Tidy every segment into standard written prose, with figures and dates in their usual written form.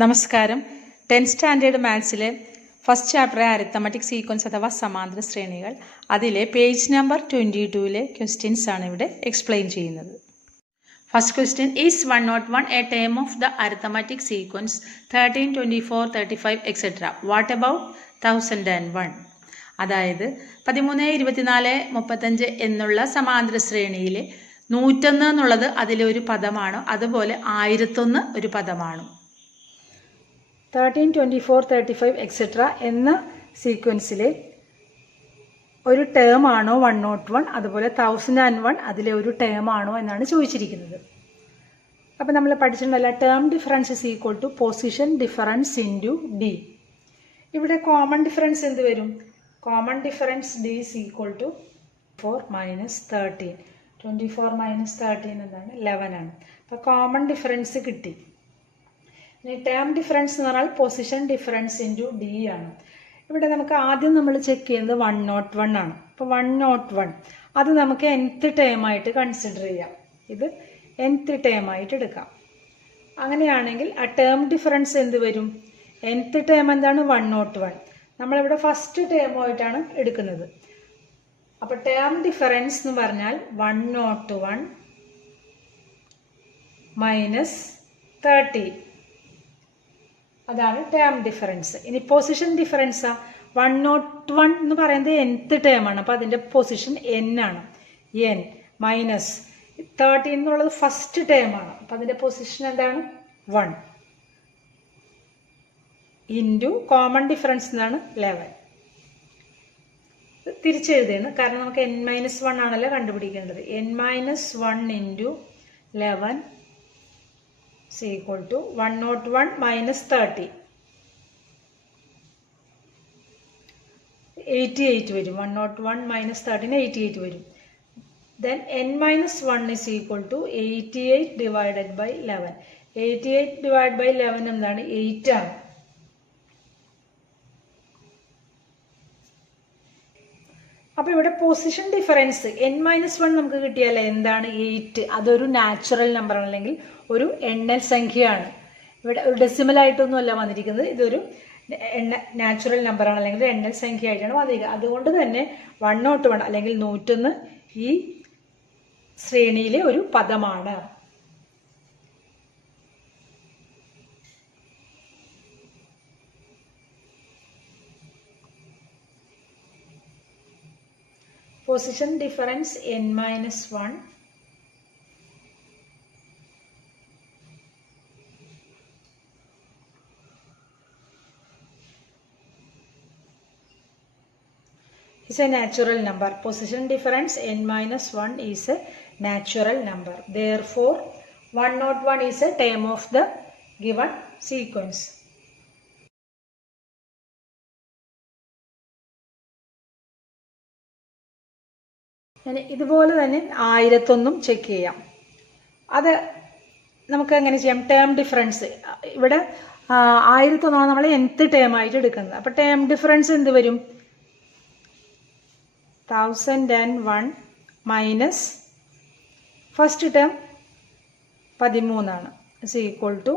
നമസ്കാരം. 10th standard മാത്സിലെ first chapter arithmetic sequence അഥവാ സമാന്തര ശ്രേണികൾ, അതിലെ പേജ് നമ്പർ 22-ലെ ക്വസ്റ്റ്യൻസ് ആണ് ഇവിടെ എക്സ്പ്ലെയിൻ ചെയ്യുന്നത്. First question, is 101 A term of the arithmetic sequence 13, 24, 35 etcetera? What about 1001? അതായത് 13, 24, 35 എന്നുള്ള സമാന്തര ശ്രേണിയിൽ 101 എന്നുള്ളത് അതിലെ ഒരു പദമാണോ, അതുപോലെ 1001 ഒരു പദമാണോ? 13, 24, 35 എക്സെട്ര എന്ന സീക്വൻസിലെ ഒരു ടേം ആണോ 101, അതുപോലെ 1001 അതിലെ ഒരു ടേം ആണോ എന്നാണ് ചോദിച്ചിരിക്കുന്നത്. അപ്പം നമ്മൾ പഠിച്ചിട്ടുണ്ടല്ലോ, term difference is equal to position difference into d. ഇവിടെ കോമൺ ഡിഫറൻസ് എന്ത് വരും? Common difference d is equal to 4 minus 13. 24 minus 13 എന്താണ്? 11 ആണ്. അപ്പോൾ കോമൺ ഡിഫറൻസ് കിട്ടി. ഇനി ടേം ഡിഫറൻസ് എന്ന് പറഞ്ഞാൽ പൊസിഷൻ ഡിഫറൻസ് ഇൻറ്റു ഡി ആണ്. ഇവിടെ നമുക്ക് ആദ്യം നമ്മൾ ചെക്ക് ചെയ്യുന്നത് 101 ആണ്. അപ്പോൾ 101 അത് നമുക്ക് nth ടേം ആയിട്ട് കൺസിഡർ ചെയ്യാം. ഇത് nth ടേം ആയിട്ട് എടുക്കാം. അങ്ങനെയാണെങ്കിൽ ആ ടേം ഡിഫറൻസ് എന്ത് വരും? nth ടേം എന്താണ്? 101. നമ്മളിവിടെ ഫസ്റ്റ് ടേമുമായിട്ടാണ് എടുക്കുന്നത്. അപ്പോൾ ടേം ഡിഫറൻസ് എന്ന് പറഞ്ഞാൽ 101 മൈനസ് 30, അതാണ് ടേം ഡിഫറൻസ്. ഇനി പൊസിഷൻ ഡിഫറൻസാ 101 എന്ന് പറയുന്നത് nth ടേം ആണ്. അപ്പോൾ അതിൻ്റെ പൊസിഷൻ n ആണ്. n മൈനസ് 13 എന്നുള്ളത് ഫസ്റ്റ് ടേം ആണ്. അപ്പോൾ അതിൻ്റെ പൊസിഷൻ എന്താണ്? 1 ഇൻറ്റു കോമൺ ഡിഫറൻസ് എന്താണ്? 11. തിരിച്ചെഴുതുകയാണ്, കാരണം നമുക്ക് n-1 ആണല്ലോ കണ്ടുപിടിക്കേണ്ടത്. n-1 into 11 is equal to 101 minus 30. 88 വരും. 101 minus 13 88 വരും. Then n-1 is equal to 88 divided by 11. 88 divided by 11 എന്താണ്? 8 ആണ്. അപ്പോൾ ഇവിടെ പൊസിഷൻ ഡിഫറൻസ് n-1 നമുക്ക് കിട്ടിയാലേ എന്താണ്? 8. അതൊരു നാച്ചുറൽ നമ്പറാണ്, അല്ലെങ്കിൽ ഒരു എണ്ണൽ സംഖ്യയാണ്. ഇവിടെ ഒരു ഡെസിമൽ ആയിട്ടൊന്നും അല്ല വന്നിരിക്കുന്നത്. ഇതൊരു നാച്ചുറൽ നമ്പറാണ്, അല്ലെങ്കിൽ എണ്ണൽ സംഖ്യ ആയിട്ടാണ് വന്നിരിക്കുന്നത്. അതുകൊണ്ട് തന്നെ 101 അല്ലെങ്കിൽ 101 ഈ ശ്രേണിയിലെ ഒരു പദമാണ്. Position difference n-1 is a natural number. Position difference n-1 is a natural number. Therefore, 101 is a term of the given sequence. ഇതുപോലെ തന്നെ 1001 ചെക്ക് ചെയ്യാം. അത് നമുക്ക് എങ്ങനെ ചെയ്യാം? ടേം ഡിഫറൻസ് ഇവിടെ 1001 നമ്മൾ nth ടേം ആയിട്ട് എടുക്കുന്നത്. അപ്പോൾ ടേം ഡിഫറൻസ് എന്ത് വരും? 1001 മൈനസ് ഫസ്റ്റ് ടേം 13 ആണ്. Is equal to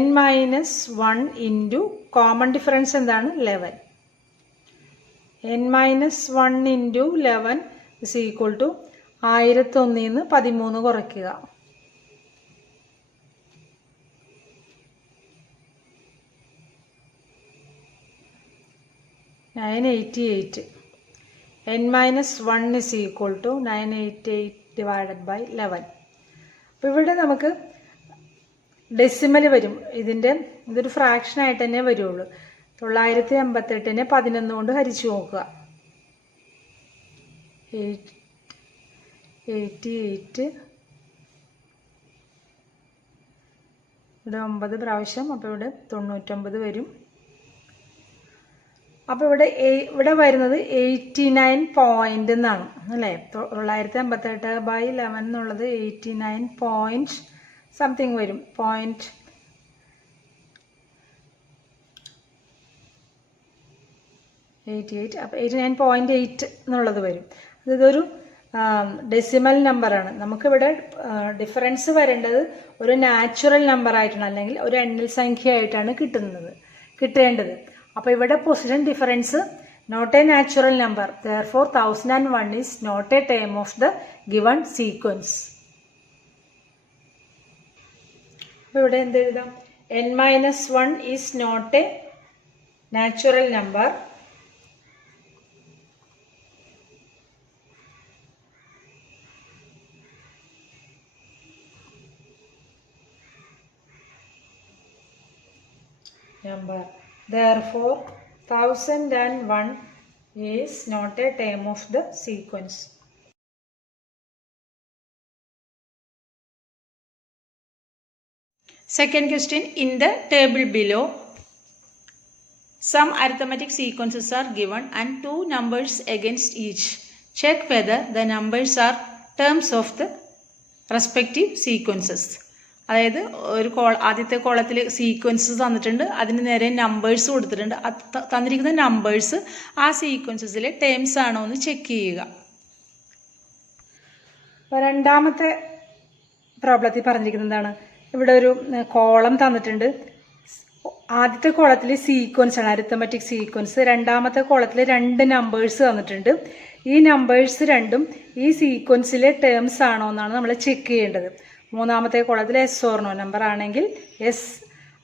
n-1 into common difference എന്താണ്? 11. n-1 into 11 is equal to 1001 13 കുറയ്ക്കുക. 988. n-1 is equal to 988 divided by 11. അപ്പോൾ ഇവിടെ നമുക്ക് ഡെസിമൽ വരും. ഇതൊരു ഫ്രാക്ഷൻ ആയിട്ട് തന്നെ വരുള്ളൂ. 988 11 കൊണ്ട് ഹരിച്ചു നോക്കുക. 88 ഇവിടെ 9 പ്രാവശ്യം, അപ്പോൾ ഇവിടെ 99 വരും. അപ്പോൾ ഇവിടെ വരുന്നത് 89 പോയിന്റ് എന്നാണ് അല്ലേ? 988 by 11 എന്നുള്ളത് 89 പോയിന്റ് സംതിങ് വരും. 0.88. അപ്പോൾ 89.8 എന്നുള്ളത് വരും. ഇതൊരു ഡെസിമൽ നമ്പറാണ്. നമുക്കിവിടെ ഡിഫറൻസ് വരേണ്ടത് ഒരു നാച്ചുറൽ നമ്പർ ആയിട്ടാണ്, അല്ലെങ്കിൽ ഒരു എണ്ണൽ സംഖ്യ ആയിട്ടാണ് കിട്ടേണ്ടത്. അപ്പോൾ ഇവിടെ position difference not a natural number, therefore 1001 is not a term of the given sequence. അപ്പോൾ ഇവിടെ എന്ത് എഴുതാം? n-1 is not a natural number. Therefore 1001 is not a term of the sequence. Second question, in the table below some arithmetic sequences are given and two numbers against each. Check whether the numbers are terms of the respective sequences. അതായത് ആദ്യത്തെ കോളത്തിൽ sequences തന്നിട്ടുണ്ട്, അതിന് നേരെ numbers കൊടുത്തിട്ടുണ്ട്. തന്നിരിക്കുന്ന numbers ആ സീക്വൻസസിലെ terms ആണോ എന്ന് ചെക്ക് ചെയ്യുക. അപ്പോൾ രണ്ടാമത്തെ പ്രോബ്ലത്തിൽ പറഞ്ഞിരിക്കുന്നത് എന്താണ്? ഇവിടെ ഒരു കോളം തന്നിട്ടുണ്ട്. ആദ്യത്തെ കോളത്തിൽ സീക്വൻസ് ആണ്, അരിത്തമെറ്റിക് സീക്വൻസ്. രണ്ടാമത്തെ കോളത്തിൽ 2 നമ്പേഴ്സ് തന്നിട്ടുണ്ട്. ഈ നമ്പേഴ്സ് രണ്ടും ഈ സീക്വൻസിലെ ടേംസ് ആണോ എന്നാണ് നമ്മൾ ചെക്ക് ചെയ്യേണ്ടത്. മൂന്നാമത്തെ കോളത്തിൽ എസ് ഓർ നോ നമ്പർ ആണെങ്കിൽ എസ്,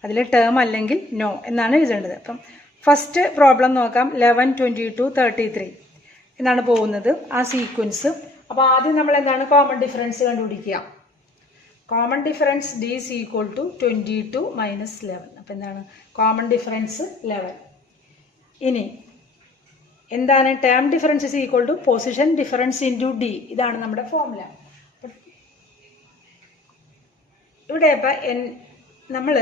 അതിൽ ടേം അല്ലെങ്കിൽ നോ എന്നാണ് എഴുതേണ്ടത്. അപ്പം ഫസ്റ്റ് പ്രോബ്ലം നോക്കാം. 11, 22, 33 എന്നാണ് പോകുന്നത് ആ സീക്വൻസ്. അപ്പോൾ ആദ്യം നമ്മൾ എന്താണ് കോമൺ ഡിഫറൻസ് കണ്ടുപിടിക്കുക. Common difference d is equal to 22 minus 11. അപ്പോൾ എന്താണ് കോമൺ ഡിഫറൻസ് 11. ഇനി എന്താണ് term difference is equal to position difference into d. ഇതാണ് നമ്മുടെ ഫോർമുല. ഇവിടെ ഇപ്പം നമ്മൾ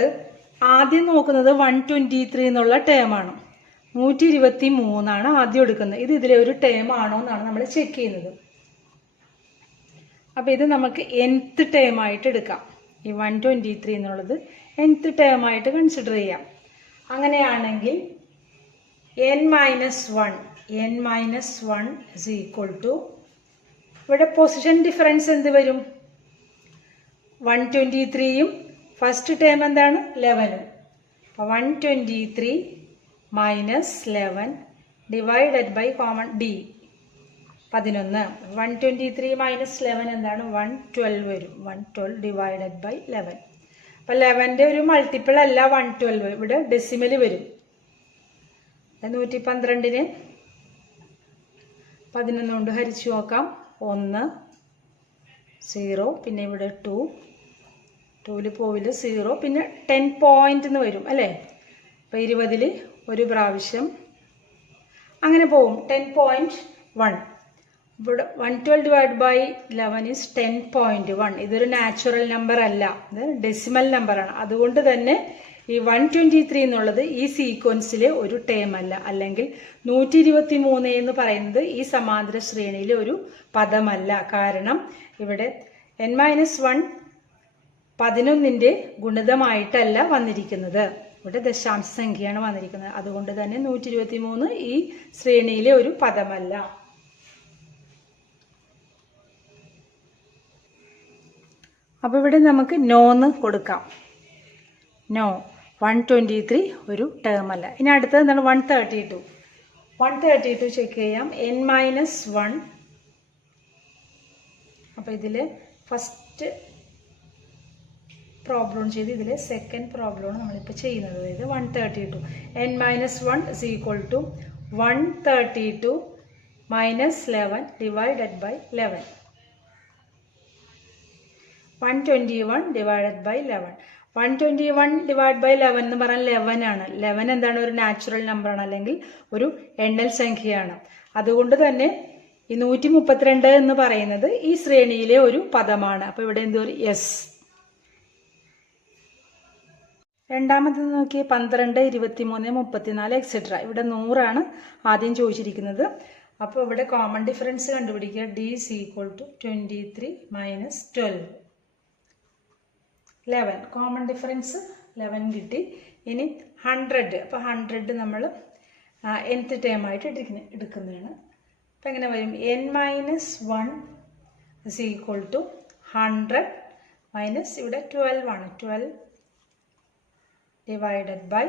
ആദ്യം നോക്കുന്നത് 123 എന്നുള്ള ടേമാണ്. 123 ആദ്യം എടുക്കുന്നത്. ഇത് ഇതിലെ ഒരു ടേം ആണോ എന്നാണ് നമ്മൾ ചെക്ക് ചെയ്യുന്നത്. അപ്പോൾ ഇത് നമുക്ക് nth ടേം ആയിട്ട് എടുക്കാം. ഈ 123 എന്നുള്ളത് nth ടേം ആയിട്ട് കൺസിഡർ ചെയ്യാം. അങ്ങനെയാണെങ്കിൽ n-1 is equal to, ഇവിടെ പൊസിഷൻ ഡിഫറൻസ് എന്ത് വരും? 123യും ഫസ്റ്റ് ടേം എന്താണ് 11. അപ്പോൾ 123 minus 11 divided by common d 11. 123 minus 11 എന്താണ് 112 വരും. 112 ഡിവൈഡഡ് ബൈ 11. അപ്പോൾ 11ന്റെ ഒരു മൾട്ടിപ്പിൾ അല്ല 112, ഇവിടെ ഡെസിമൽ വരും. 112നെ 11 കൊണ്ട് ഹരിച്ചു നോക്കാം. 1 0, പിന്നെ ഇവിടെ 2ൽ പോവില്ല 0, പിന്നെ 10 പോയിന്റ് എന്ന് വരും അല്ലേ. അപ്പോൾ 20ൽ ഒരു പ്രാവശ്യം അങ്ങനെ പോവും. 10.1. ഇവിടെ 112 ഡിവൈഡ് ബൈ 11 ഈസ് 10.1. ഇതൊരു നാച്ചുറൽ നമ്പർ അല്ല, ഇത് ഡെസിമൽ നമ്പറാണ്. അതുകൊണ്ട് തന്നെ ഈ 123 എന്നുള്ളത് ഈ സീക്വൻസിലെ ഒരു ടേം അല്ല, അല്ലെങ്കിൽ 123 എന്ന് പറയുന്നത് ഈ സമാന്തര ശ്രേണിയിലെ ഒരു പദമല്ല. കാരണം ഇവിടെ n-1 11ന്റെ ഗുണിതമായിട്ടല്ല വന്നിരിക്കുന്നത്, ഇവിടെ ദശാംശ സംഖ്യയാണ് വന്നിരിക്കുന്നത്. അതുകൊണ്ട് തന്നെ 123 ഈ ശ്രേണിയിലെ ഒരു പദമല്ല. അപ്പോൾ ഇവിടെ നമുക്ക് നോന്ന് കൊടുക്കാം. നോ, 123 ഒരു ടേം അല്ല. ഇനി അടുത്തത് എന്താണ് 132 ചെക്ക് ചെയ്യാം. n-1. അപ്പോൾ ഇതിൽ ഫസ്റ്റ് പ്രോബ്ലം ചെയ്ത് ഇതിൽ സെക്കൻഡ് പ്രോബ്ലമാണ് നമ്മളിപ്പോൾ ചെയ്യുന്നത്. അതായത് 132 n-1 is equal to 132 minus 11 divided by 11. 121 divided by 11. 121 divided by 11 എന്ന് പറഞ്ഞാൽ 11 ആണ്. 11 എന്താണ് ഒരു നാച്ചുറൽ നമ്പറാണ്, അല്ലെങ്കിൽ ഒരു എണ്ണൽ സംഖ്യയാണ്. അതുകൊണ്ട് തന്നെ ഈ 132 എന്ന് പറയുന്നത് ഈ ശ്രേണിയിലെ ഒരു പദമാണ്. അപ്പോൾ ഇവിടെ എന്തോ ഒരു എസ്. രണ്ടാമത്തേത് നോക്കിയേ 12, 23, 34 എക്സെട്ര. ഇവിടെ 100 ആദ്യം ചോദിച്ചിരിക്കുന്നത്. അപ്പോൾ ഇവിടെ കോമൺ ഡിഫറൻസ് കണ്ടുപിടിക്കുക. D is equal to 23 minus 12 11. Common difference 11 കിട്ടി. ഇനി 100. അപ്പോൾ 100 നമ്മൾ nth ടേം ആയിട്ട് എടുക്കുന്നതാണ്. അപ്പം എങ്ങനെ വരും? n-1 is equal to 100 minus ഇവിടെ 12 ആണ്. 12 ഡിവൈഡഡ് ബൈ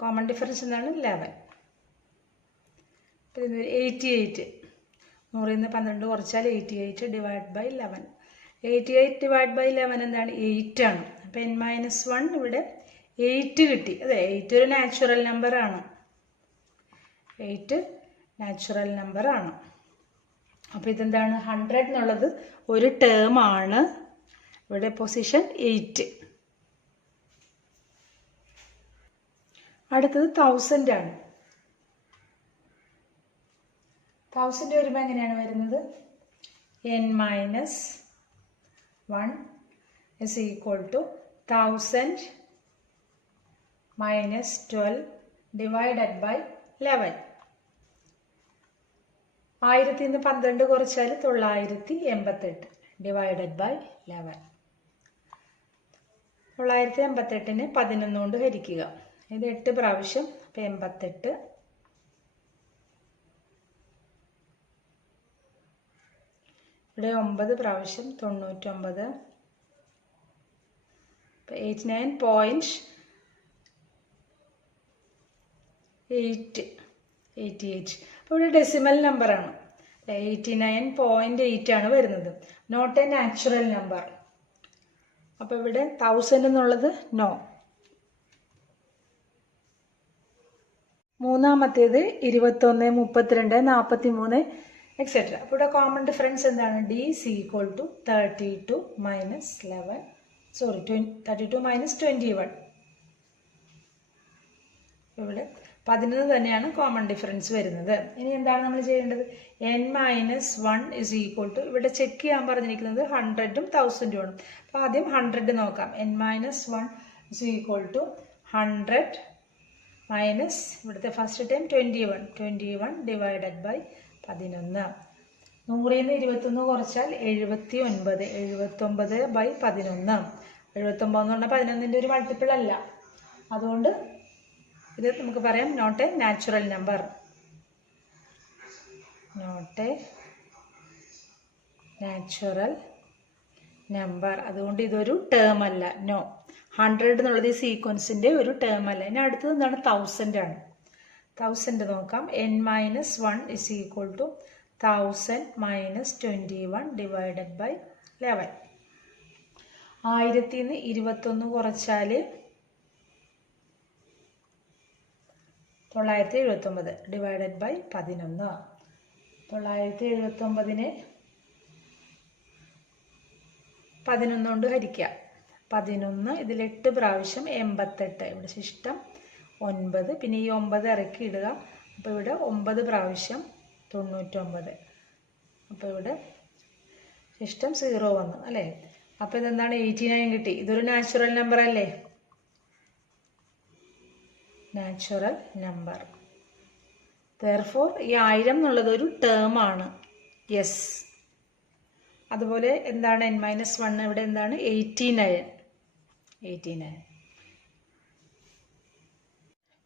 കോമൺ ഡിഫറൻസ് എന്താണ് 11. 88. 100 നിന്ന് 12 കുറച്ചാൽ 88 ഡിവൈഡ് ബൈ 11. 88 ഡിവൈഡ് ബൈ 11 എന്താണ് 8 ആണ്. അപ്പോൾ n-1 ഇവിടെ 8 കിട്ടി. അതെ, 8 ഒരു നാച്ചുറൽ നമ്പർ ആണ്. 8 നാച്ചുറൽ നമ്പർ ആണ്. അപ്പോൾ ഇതെന്താണ് 100 എന്നുള്ളത് ഒരു ടേം ആണ്. ഇവിടെ പൊസിഷൻ 8. അടുത്തത് 1000 ആണ്. 1000 വരുമ്പോൾ എങ്ങനെയാണ് വരുന്നത്? n-1 is equal to 1000 minus 12 divided by 11. 1000 നിന്ന് 12 കുറച്ചാൽ 988 ഡിവൈഡഡ് ബൈ 11. 988നെ 11 കൊണ്ട് ഹരിക്കുക. ഇത് 8 പ്രാവശ്യം. അപ്പോൾ 88. ഇവിടെ 9 പ്രാവശ്യം 99. 89.88. അപ്പോൾ ഇവിടെ ഡെസിമൽ നമ്പറാണ്. 89.8 ആണ് വരുന്നത്. Not a natural number. അപ്പോൾ ഇവിടെ 1000 എന്നുള്ളത് നോ. മൂന്നാമത്തേത് 21, 32, 43 എക്സെട്ര. അപ്പോൾ ഇവിടെ കോമൺ ഡിഫറൻസ് എന്താണ്? d is equal to 32 minus 11. 32 minus 21. ഇവിടെ 11 തന്നെയാണ് കോമൺ ഡിഫറൻസ് വരുന്നത്. ഇനി എന്താണ് നമ്മൾ ചെയ്യേണ്ടത്? n-1 is equal to, ഇവിടെ ചെക്ക് ചെയ്യാൻ പറഞ്ഞിരിക്കുന്നത് 100ഉം 1000ഉം ആണ്. അപ്പോൾ ആദ്യം 100 നോക്കാം. n-1 is equal to 100 minus ഇവിടുത്തെ ഫസ്റ്റ് ടൈം 21 ഡിവൈഡഡ് ബൈ 11. 100 നിന്ന് 21 കുറച്ചാൽ 79. 79 ബൈ 11. 79 എന്ന് പറഞ്ഞാൽ 11ൻ്റെ ഒരു മൾട്ടിപ്പിൾ അല്ല. അതുകൊണ്ട് ഇത് നമുക്ക് പറയാം not a natural number. Not a natural number. അതുകൊണ്ട് ഇതൊരു ടേം അല്ല. നോ. 100 എന്നുള്ളത് ഈ സീക്വൻസിൻ്റെ ഒരു ടേം അല്ല. ഇനി അടുത്തത് എന്താണ്? 1000 ആണ്. 1000 നോക്കാം. n-1 is equal to 1000 minus 21 divided by 11. 1000 നിന്ന് 21 കുറച്ചാൽ 979 ഡിവൈഡഡ് ബൈ 11. 979നെ 11 കൊണ്ട് ഹരിക്കുക. 11 ഇതിൽ 8 പ്രാവശ്യം 88. ഇവിടെ ശിഷ്ടം 9. പിന്നെ ഈ 9 ഇറക്കി ഇടുക. അപ്പോൾ ഇവിടെ 9 പ്രാവശ്യം 99. അപ്പോൾ ഇവിടെ ശിഷ്ടം 0 വന്നു അല്ലേ? അപ്പോൾ ഇതെന്താണ്? 89 കിട്ടി. ഇതൊരു നാച്ചുറൽ നമ്പർ അല്ലേ? Natural number. ദെർഫോർ ഈ 1000 എന്നുള്ളത് ഒരു ടേം ആണ്. യെസ്. അതുപോലെ എന്താണ് n-1? ഇവിടെ എന്താണ്? 89.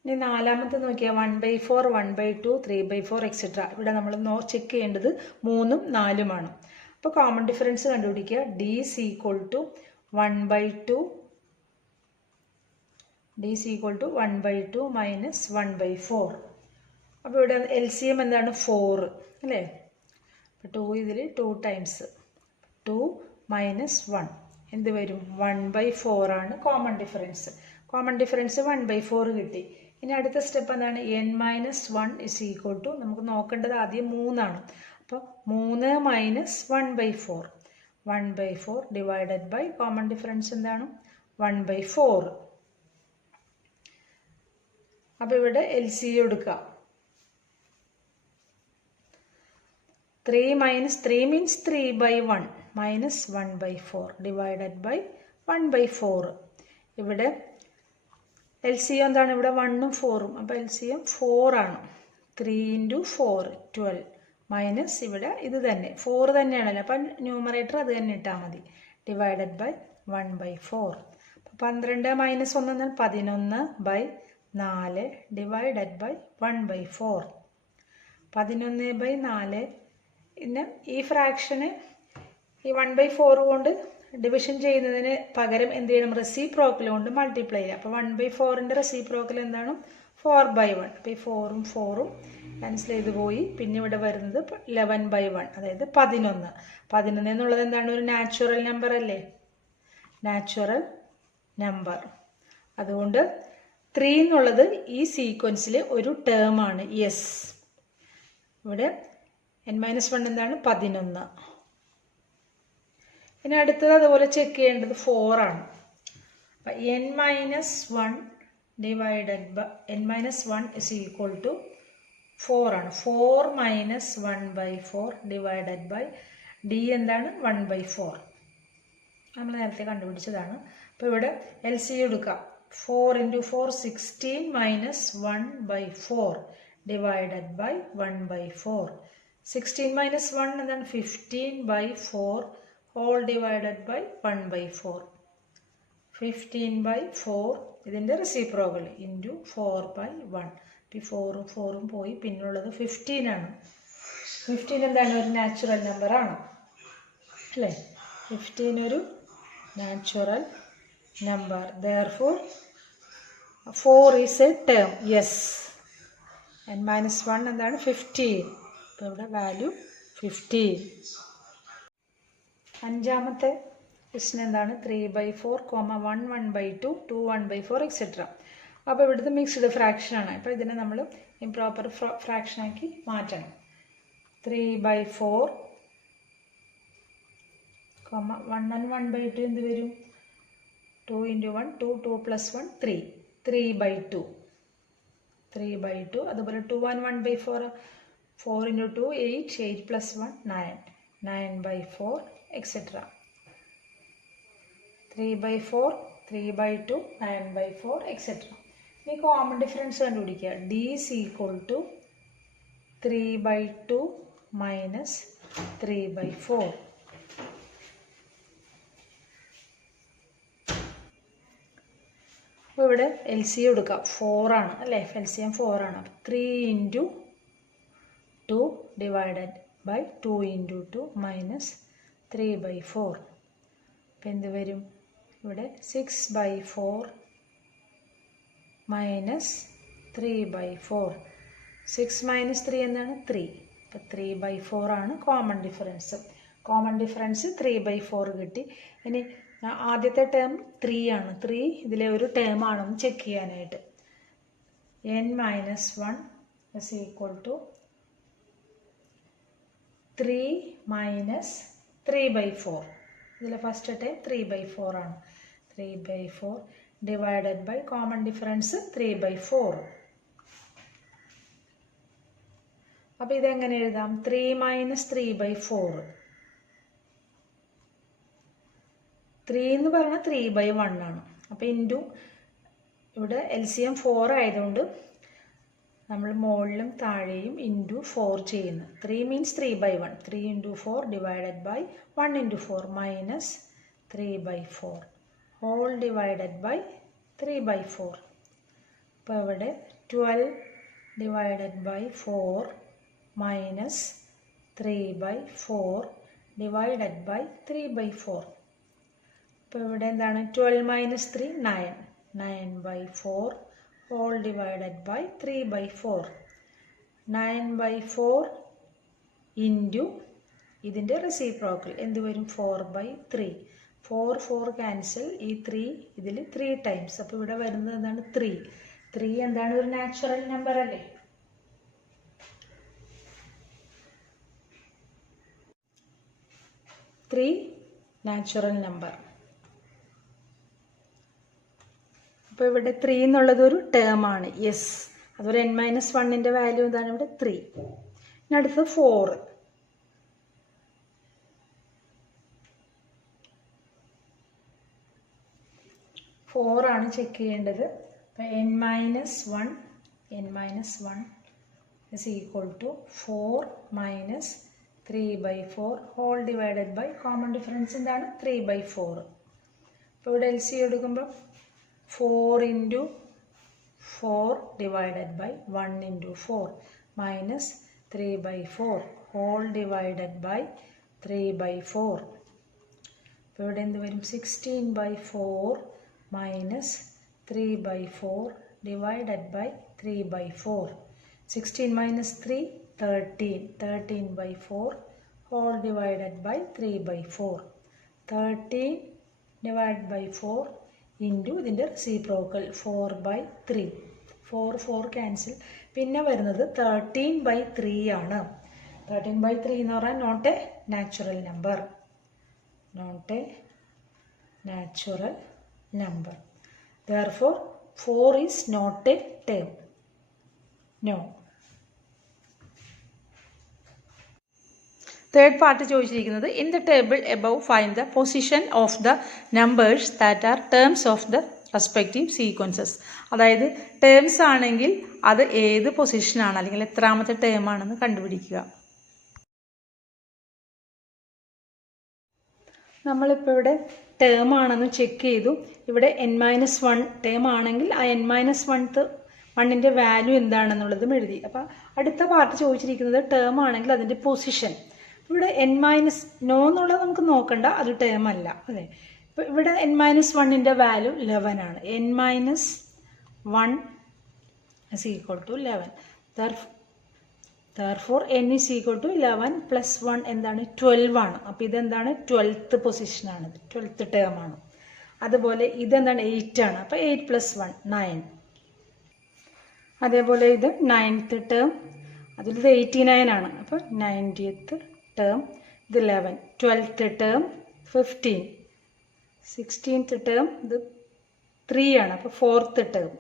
ഇനി നാലാമത്തെ നോക്കിയാൽ 1/4, 1/2, 3/4 എക്സെട്ര. ഇവിടെ നമ്മൾ ചെക്ക് ചെയ്യേണ്ടത് 3ഉം 4ഉം ആണ്. അപ്പോൾ കോമൺ ഡിഫറൻസ് കണ്ടുപിടിക്കുക. d is equal to 1/2. d is equal to 1/2 minus 1/4. അപ്പോൾ ഇവിടെ LCM എന്താണ്? 4 അല്ലേ? അപ്പോൾ 2 ഇതിൽ 2 ടൈംസ് 2 മൈനസ് 1 എന്ത് വരും? 1/4 ആണ് കോമൺ ഡിഫറൻസ്. കോമൺ ഡിഫറൻസ് 1/4 കിട്ടി. ഇനി അടുത്ത സ്റ്റെപ്പ് എന്താണ്? n-1 is equal to, നമുക്ക് നോക്കേണ്ടത് ആദ്യം 3 ആണ്. അപ്പോൾ 3 minus 1/4. 1/4 divided by common difference എന്താണ്? 1/4. അപ്പോൾ ഇവിടെ LCM എടുക്കുക. 3 minus 3 means 3/1 minus 1/4 divided by 1/4. ഇവിടെ LCM എന്താണ്? ഇവിടെ 1ഉം 4ഉം. അപ്പോൾ LCM 4 ആണ്. 3 into 4 12 മൈനസ് ഇവിടെ ഇത് തന്നെ 4 തന്നെയാണല്ലോ. അപ്പം ന്യൂമറേറ്റർ അത് തന്നെ ഇട്ടാൽ മതി. Divided by 1/4. അപ്പോൾ 12 മൈനസ് 1 എന്നാൽ 11/4 ഡിവൈഡഡ് ബൈ 1/4. 11/4 പിന്നെ ഈ ഫ്രാക്ഷന് ഈ 1/4 കൊണ്ട് ഡിവിഷൻ ചെയ്യുന്നതിന് പകരം എന്ത് ചെയ്യണം? റെസിപ്രോക്കൽ കൊണ്ട് മൾട്ടിപ്ലൈ ചെയ്യുക. അപ്പോൾ 1/4ൻ്റെ റെസിപ്രോക്കൽ എന്താണ്? 4/1. അപ്പോൾ ഈ 4ഉം 4ഉം ക്യാൻസൽ ചെയ്ത് പോയി. പിന്നെ ഇവിടെ വരുന്നത് 11/1, അതായത് 11. 11 എന്നുള്ളത് എന്താണ്? ഒരു നാച്ചുറൽ നമ്പർ അല്ലേ? Natural number. അതുകൊണ്ട് 3 എന്നുള്ളത് ഈ സീക്വൻസിലെ ഒരു ടേം ആണ്. യെസ്. ഇവിടെ n-1 എന്താണ്? 11. ഇനി അടുത്തത് അതുപോലെ ചെക്ക് ചെയ്യേണ്ടത് 4 ആണ്. അപ്പം n-1 divided by n-1 is equal to 4 ആണ്. 4 - 1/4 ഡിവൈഡഡ് ബൈ d എന്താണ്? 1/4. നമ്മൾ നേരത്തെ കണ്ടുപിടിച്ചതാണ്. അപ്പോൾ ഇവിടെ LCM എടുക്കാം. 4 × 4 16 - 1/4 ഡിവൈഡഡ് ബൈ 1/4. 16 - 1 എന്താണ്? 15/4 ഹോൾ ഡിവൈഡഡ് ബൈ 1/4. 15/4 ഇതിൻ്റെ റെസിപ്രോക്കൽ ഇൻറ്റു 4/1. ഈ 4ഉം 4ഉം പോയി. പിന്നുള്ളത് 15 ആണ്. 15 എന്താണ്? ഒരു നാച്ചുറൽ നമ്പർ ആണ് അല്ലേ? 15 ഒരു natural number. Therefore 4 is a term. Yes. n-1 എന്താണ്? 15. അപ്പോൾ ഇവിടെ വാല്യൂ 15. അഞ്ചാമത്തെ ക്വസ്റ്റ്യൻ എന്താണ്? 3/4, 1 1/2, 2 1/4 എക്സെട്ര. അപ്പോൾ ഇവിടുത്തെ മിക്സ്ഡ് ഫ്രാക്ഷൻ ആണ്. അപ്പോൾ ഇതിനെ നമ്മൾ ഇംപ്രോപ്പർ ഫ്രാക്ഷനാക്കി മാറ്റണം. 3/4, 1 and 1/2 എന്ത് വരും? 2 × 1 2, 2 + 1 3. 3/2. 3/2. അതുപോലെ 2 and 1/4 4 × 2 8, 8 + 1 9, 9/4 എക്സെട്ര. 3/4, 3/2, 9/4 എക്സെട്ര. ഇനി കോമൺ ഡിഫറൻസ് കണ്ടുപിടിക്കുക. d is equal to 3/2 minus 3/4. അപ്പോൾ ഇവിടെ LCM എടുക്കാം. 4 ആണ് അല്ലേ? LCM 4 ആണ്. 3 × 2 ഡിവൈഡഡ് ബൈ 2 × 2 മൈനസ് 3/4. അപ്പം എന്ത് വരും? ഇവിടെ 6/4 മൈനസ് 3/4. 6 - 3 എന്താണ്? 3. അപ്പം 3/4 ആണ് കോമൺ ഡിഫറൻസ്. കോമൺ ഡിഫറൻസ് 3/4 കിട്ടി. ഇനി ആദ്യത്തെ ടേം 3 ആണ്. 3 ഇതിലെ ഒരു ടേം ആണെന്ന് ചെക്ക് ചെയ്യാനായിട്ട് n-1 is equal to 3 - 3/4. ഇതിലെ ഫസ്റ്റ് ടേം 3/4 ആണ്. 3/4 ഡിവൈഡഡ് ബൈ കോമൺ ഡിഫറൻസ് 3/4. അപ്പോൾ ഇതെങ്ങനെ എഴുതാം? 3 - 3/4. 3 എന്ന് പറഞ്ഞാൽ 3/1 ആണ്. അപ്പോൾ ഇൻറ്റു ഇവിടെ LCM 4 ആയതുകൊണ്ട് നമ്മൾ മുകളിലും താഴെയും ഇൻറ്റു 4 ചെയ്യുന്നു. 3 means 3/1. 3 × 4 divided by 1 × 4 minus 3/4 whole divided by 3/4. അപ്പോൾ ഇവിടെ 12 divided by 4 minus 3/4 divided by 3/4. അപ്പോൾ ഇവിടെ എന്താണ്? 12 - 3 9. 9/4 ഹോൾ ഡിവൈഡഡ് ബൈ 3/4. 9/4 ഇൻറ്റു ഇതിൻ്റെ റെസിപ്രോക്കൽ എന്ത് വരും? 4/3. 4 4 ക്യാൻസൽ. ഈ 3 ഇതിൽ 3 ടൈംസ്. അപ്പോൾ ഇവിടെ വരുന്നത് എന്താണ്? 3. 3 എന്താണ്? ഒരു നാച്ചുറൽ നമ്പർ അല്ലേ? Natural number. അപ്പോൾ ഇവിടെ 3 എന്നുള്ളത് ഒരു ടേം ആണ്. യെസ്. അതുപോലെ n-1ൻ്റെ വാല്യൂ എന്താണ്? ഇവിടെ 3. ഇനി അടുത്തത് 4. 4 ആണ് ചെക്ക് ചെയ്യേണ്ടത്. അപ്പോൾ n-1 is equal to 4 minus 3/4 whole divided by common difference എന്താണ്? 3/4. അപ്പോൾ ഇവിടെ LCM എടുക്കുമ്പോൾ 4 × 4 divided by 1 × 4 minus 3/4 whole divided by 3/4. അപ്പോൾ ഇവിടെ എന്ത് വരും? 16/4 minus 3/4 divided by 3/4. 16 minus 3 13. 13/4 whole divided by 3/4. 13 divide by 4 into ഇതിൻ്റെ റെസിപ്രോക്കൽ 4/3. 4 ക്യാൻസൽ. പിന്നെ വരുന്നത് 13/3 ആണ്. 13/3 എന്ന് പറഞ്ഞാൽ not a natural number. Not a natural number. Therefore 4 is not a term. No. Third part ചോദിച്ചിരിക്കുന്നത് in the table above find the position of the numbers that are terms of the respective sequences. അതായത് terms ആണെങ്കിൽ അത് ഏത് പൊസിഷനാണ് അല്ലെങ്കിൽ എത്രാമത്തെ term ആണെന്ന് കണ്ടുപിടിക്കുക. നമ്മളിപ്പോൾ ഇവിടെ ടേം ആണെന്ന് ചെക്ക് ചെയ്തു. ഇവിടെ n-1 ടേം ആണെങ്കിൽ ആ n-1ൻ്റെ വാല്യൂ എന്താണെന്നുള്ളതും എഴുതി. അപ്പോൾ അടുത്ത പാർട്ട് ചോദിച്ചിരിക്കുന്നത് ടേം ആണെങ്കിൽ അതിൻ്റെ പൊസിഷൻ. ഇവിടെ നോ എന്നുള്ളത് നമുക്ക് നോക്കണ്ട, അത് ടേം അല്ല. അതെ, ഇപ്പോൾ ഇവിടെ n-1ൻ്റെ വാല്യൂ 11 ആണ്. n-1 is equal to 11. Therefore n is equal to 11 plus 1 എന്താണ്? 12 ആണ്. അപ്പോൾ ഇതെന്താണ്? 12th പൊസിഷനാണ്, 12th ടേം ആണ്. അതുപോലെ ഇതെന്താണ്? 8 ആണ്. അപ്പോൾ 8 plus 1 9. അതേപോലെ ഇത് 9th ടേം, അതിലിത് 89 ആണ്. അപ്പോൾ 90th ടേം. ഇത് 11. 12th term 15. 16th ടേം ഇത് 3 ആണ്. അപ്പോൾ 4th ടേം.